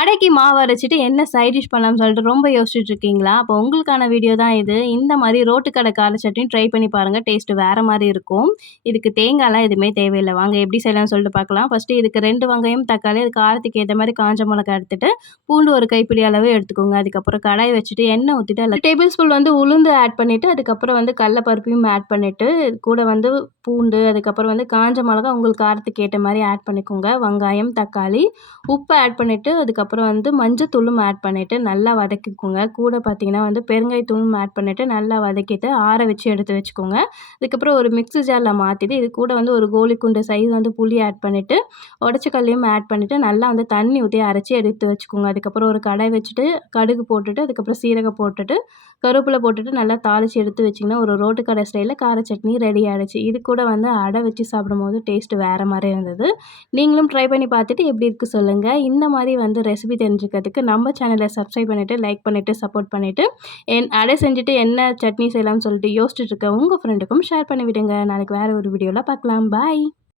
அடைக்கு மாவு அரைச்சுட்டு என்ன side dish பண்ணலாம்னு சொல்லிட்டு ரொம்ப யோசிச்சுட்டு இருக்கீங்களா? அப்போ உங்களுக்கான வீடியோ தான் இது. இந்த மாரி ரோட்டு கடை கார சட்னி ட்ரை பண்ணி பாருங்க. டேஸ்ட் வேற மாரி இருக்கும். இதுக்கு தேங்காய்லாம் எதுவுமே தேவையில்ல. வாங்க எப்படி செய்யலாம்னு சொல்லிட்டு பார்க்கலாம். ஃபர்ஸ்ட்டு இதுக்கு 2 வெங்காயம், தக்காளி, அது காரத்துக்கு ஏத்த மாரி காஞ்ச மிளகாய் எடுத்துட்டு, பூண்டு ஒரு கைப்பிடி அளவு எடுத்துக்கோங்க. அதுக்கப்புறம் கடாய் வச்சுட்டு எண்ணெய் ஊத்திட்டு அதில 1 டேபிள் ஸ்பூன் வந்து உளுந்து ஆட் பண்ணிட்டு, அதுக்கப்புறம் வந்து கடல பருப்பையும் ஆட் பண்ணிட்டு, கூட வந்து பூண்டு, அதுக்கப்புறம் வந்து காஞ்ச மிளகா உங்களுக்கு காரத்துக்கு ஏத்த மாரி ஆட் பண்ணிக்கோங்க. வெங்காயம், தக்காளி, உப்பு ஆட் பண்ணிட்டு, அதுக்கப்புறம் வந்து மஞ்சத்தூளும் ஆட் பண்ணிட்டு நல்லா வதக்கிக்கோங்க. கூட பார்த்தீங்கன்னா வந்து பெருங்காயத்தூளும் ஆட் பண்ணிட்டு நல்லா வதக்கிட்டு ஆற வச்சு எடுத்து வச்சுக்கோங்க. அதுக்கப்புறம் ஒரு மிக்ஸி ஜார்ல மாத்திட்டு, இது கூட வந்து ஒரு கோலி குண்டு சைஸ் வந்து புளி ஆட் பண்ணிட்டு, உடைச்ச கல்லையும் ஆட் பண்ணிட்டு, நல்லா வந்து தண்ணி ஊத்தி அரைச்சு எடுத்து வச்சுக்கோங்க. அதுக்கப்புறம் ஒரு கடாய் வச்சுட்டு, கடுகு போட்டுட்டு, அதுக்கப்புறம் சீரகம் போட்டுட்டு, கருவேப்பிலை போட்டுட்டு நல்லா தாளிச்சு எடுத்து வச்சிங்கன்னா, ஒரு ரோட்டு கடை ஸ்டைல்ல கார சட்னி ரெடி ஆயிடுச்சு. இது கூட வந்து அடை வச்சு சாப்பிடும்போது டேஸ்ட் வேற மாரி இருந்தது. நீங்களும் ட்ரை பண்ணி பார்த்துட்டு எப்படி இருக்கு சொல்லுங்க. இந்த மாரி வந்து ரெசிபி தெரிஞ்சுக்கிறதுக்கு நம்ம சேனல சப்ஸ்கிரைப் பண்ணிட்டு, லைக் பண்ணிட்டு, சப்போர்ட் பண்ணிட்டு, அடை செஞ்சுட்டு என்ன சட்னி செய்யலாம்னு சொல்லிட்டு யோசிச்சுட்டு இருக்க உங்க ஃப்ரெண்டுக்கும் ஷேர் பண்ணி விடுங்க. நாளைக்கு வேற ஒரு வீடியோல பார்க்கலாம். பாய்.